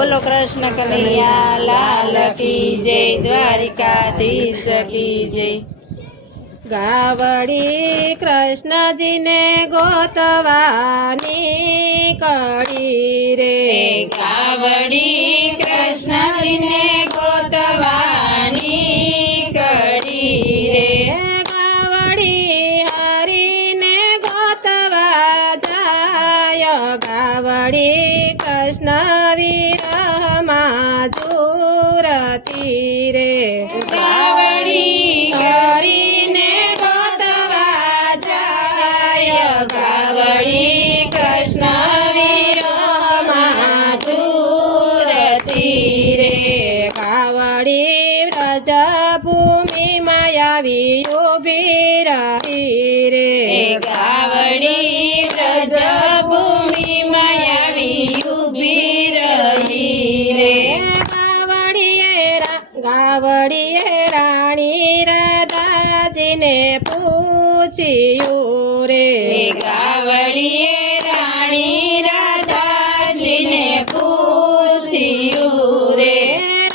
બોલો કૃષ્ણ કનૈયા લાલ કી જય, દ્વારિકાધીશ કી જય। ગાવડી કૃષ્ણજીને ગોતવાની કડી રે, ગાવડી કૃષ્ણજીને ગોતવાની કડી રે, ગાવડી હરીને ગોતવા જાય, ગાવડી કૃષ્ણ વિરહમાં જુરતી રે, ગાવડી હરીને ગોતવા જાય, ગાવડી કૃષ્ણ વિરહમાં જુરતી રે, ગાવડી વ્રજભૂમિમાં આવી ઊભી રહી રે, ગાવડી વ્રજભૂમિમાં આવી ઊભી રહી રે, ગાવડીએ રાણી રાધાજીને પૂછ્યું રે, ગાવડીએ રાણી રાધાજીને પૂછ્યું રે,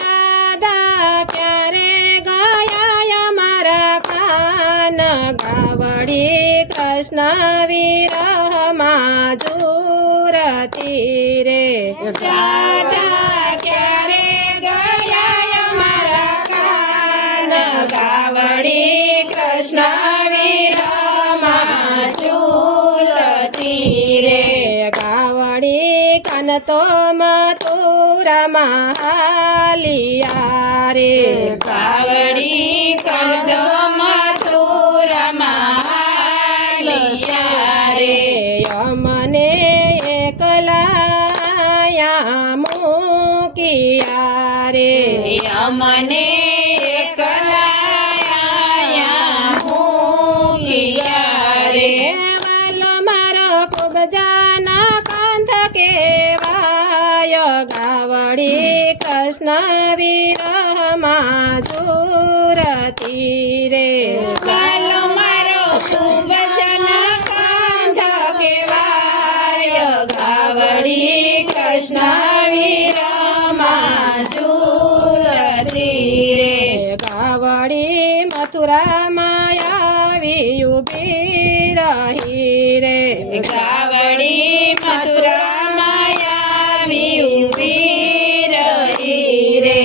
રાધા ક્યારે ગયા અમારા કાન, ગાવડી કૃષ્ણ વિરહમાં જુરતી રે, રાધા ક્યારે ગયા અમારા કાન, ગાવડી કૃષ્ણ વિરહમાં ઝૂલતી રે, ગાવડી કાન તો મથુરામાં હાલિયા રે, ગાવડી કંઠ મથુરામાં હાલિયા રે, મને એકલાયા મૂકિયા રે, અમને એકલાયા મૂકિયા રે, વાલો મારો ખૂબ જાના કાંત કેવાય, ગાવડી કૃષ્ણ વિરહમાં જુરતી રે, વાલો મારો ખૂબ જનકાંત કહેવાય, ગાવડી કૃષ્ણ વિરહમાં ઝૂલતી રે, ગાવડી મથુરામાં આવી ઊભી રહી રે, ગાવડી મથુરામાં આવી ઊભી રહી રે,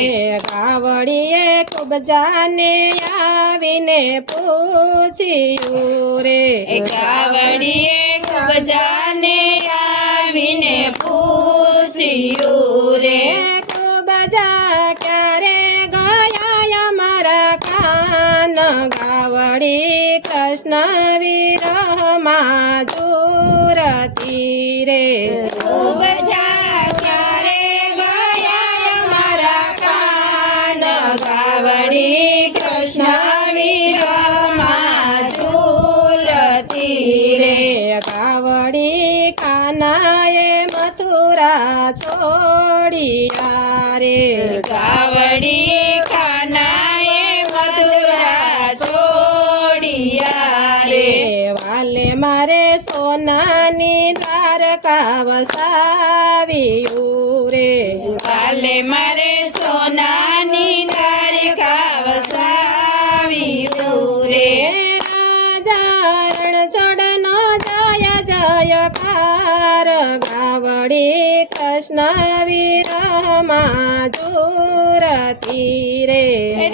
ગાવડીએ ખૂબ જાને આવીને પૂછ્યું રે, ગાવડીએ ખૂબ જાને આવીને પૂછ્યું રે, ખૂબ જા ક્યારે ગયા અમારા કાન, ગાવડી કૃષ્ણ વિરહમાં જુરતી રે, ખૂબ જા ક્યારે ગયા અમારા કાન, ગાવડી કૃષ્ણ વિરહમાં ઝૂલતી રે, ગાવડી કાનાએ મથુરા છોડિયા રે, ગાવડી કાનાએ મથુરા છોડિયા રે, વાલે મારે સોનાની દ્વારકા વસાવ્યું રે, કાલે મારે સોનાની દ્વારિકા વસાવ્યું રે, રાજા રણછોડનો જય જયકાર, ગાવડી કૃષ્ણ વિરહમાં જુરતી રે,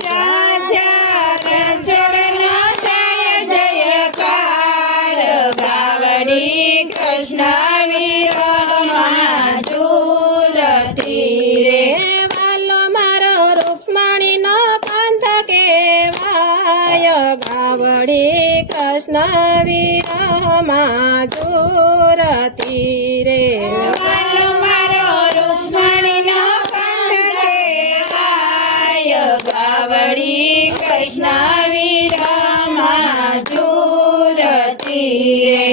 રાજા રણછોડનો જય જયકાર, ગાવડી કૃષ્ણ વિરહમાં ઝૂલતી રે, વાલો મારો રૂક્ષ્મણીનો પંથ કેવાય, ગાવડી કૃષ્ણ વિરહમાં જુરતી રે, વાલો મારો રૂક્ષ્મણીનો કંઠ કહેવાય, ગાવડી કૃષ્ણ વિરહમાં ઝૂલતી રે,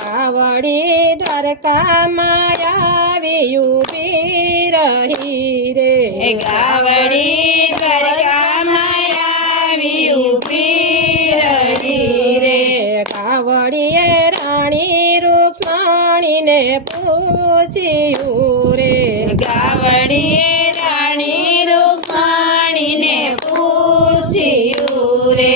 ગાવડી દ્વારકામાં આવી ઊભી રહી રે, ગાવડી દ્વારકામાં આવી ઊભી રહી રે, ગાવડીએ રાણી રૂક્ષ્મણીને પૂછ્યું રે, ગાવડી ગાવડીએ રાણી રૂકમણીને પૂછ્યું રે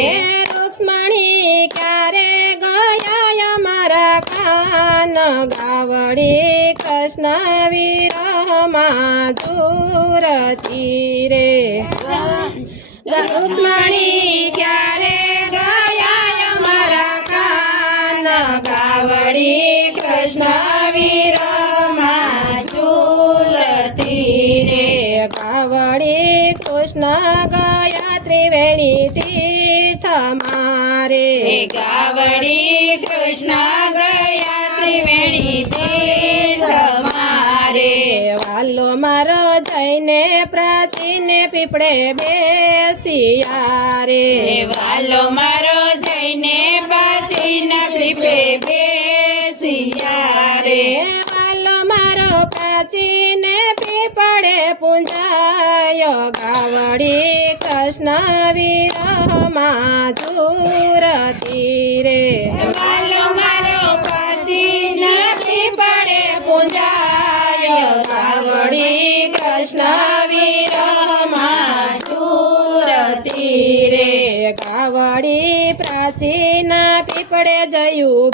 રૂક્ષ્મણી ક્યારે ગયા અમારા કાન ગાવડી કૃષ્ણ વિરહમાં દૂરથી રે રૂક્ષ્મણી ક્યારે ગયા અમારા કાન ગાવડી કૃષ્ણ વિરહમાં ઝૂલતી રે ગાવડી કૃષ્ણ ગયા ત્રિવેણી તીર્થ મારે ગાવડી કૃષ્ણ ગયા ત્રિવેણી તીર્થ મારે વાલો મારો જઈને પ્રાચીને પીપળે બેસિયા રે વાલો મારો જઈને પાછીના પીપે બેસિયા રે વાલો મારો પ્રાચીને પીપળે પૂંજાયો ગાવડી કૃષ્ણ વિરહમાં ઝૂરતી રે વાલો મારો પાછીના પીપળે પૂંજાયો ગાવડી કૃષ્ણ વિરહમાં ઝૂરતી રે ગાવડી પ્રાચીન પીપળે જયું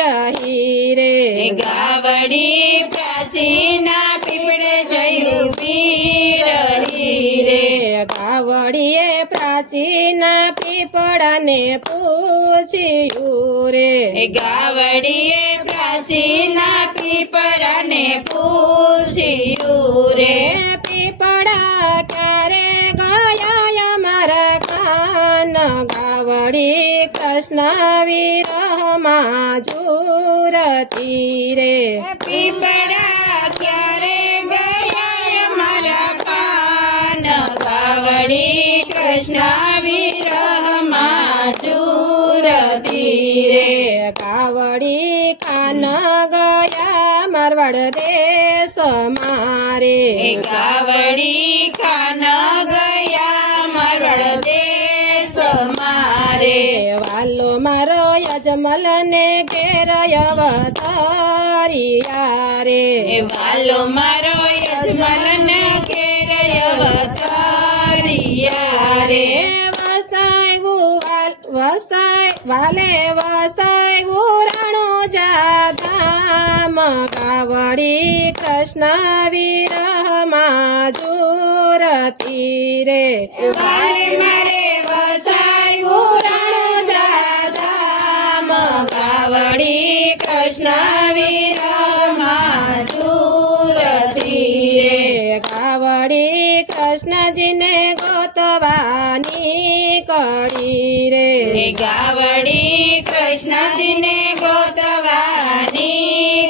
રહી રે ગાવડી પ્રાચીના પીપળે જયું પીરહી રે ગાવડીએ પ્રાચીન પીપળાને પૂછ્યું રે ગાવડીએ પ્રાચીના પીપળાને પૂછ્યું રે પીપળા ક્યારે ગયા અમારા કાન ગાવડી કૃષ્ણ વિરહમાં ઝૂરતી રે પીપળા ક્યારે ગયા મારા કાન ગાવડી કૃષ્ણ વિરહમાં ઝૂરતી રે ગાવડી કાન ગયા મારવાડ દેશ મારે ગાવડી ખાન ગયા મરડ દેશ મારે વાલો મારો યજમલ ને ઘેર અવતારિયા રે વાલો મારો યજમાનને ઘેર અવતારિયા રે વાલે વસાયું રાણો જાધામ ગાવડી કૃષ્ણ વિરહમાં ઝૂરતી રે વાલે મારે વસાયું રાણો જાધામ ગાવડી કૃષ્ણ વિરહમાં ઝૂરતી રે ગાવડી કૃષ્ણજીને ગોતવાની કડી રે ગાવડી કૃષ્ણજીને ગોતવાની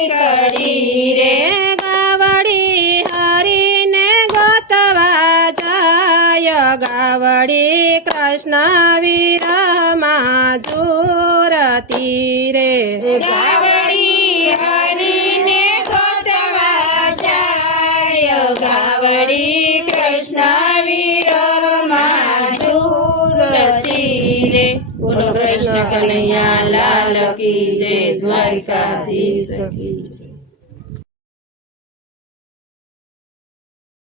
કરી રે ગાવડી હરીને ગોતવા જાય ગાવડી કૃષ્ણ વિરહમાં ઝૂરતી રે ગાવડી હરીને ગોતવા જાય ગાવડી કૃષ્ણ વિરહમાં ઝૂરતી રે બોલો કૃષ્ણ કનૈયા લાલ કી જય દ્વારિકાધીશ કી જય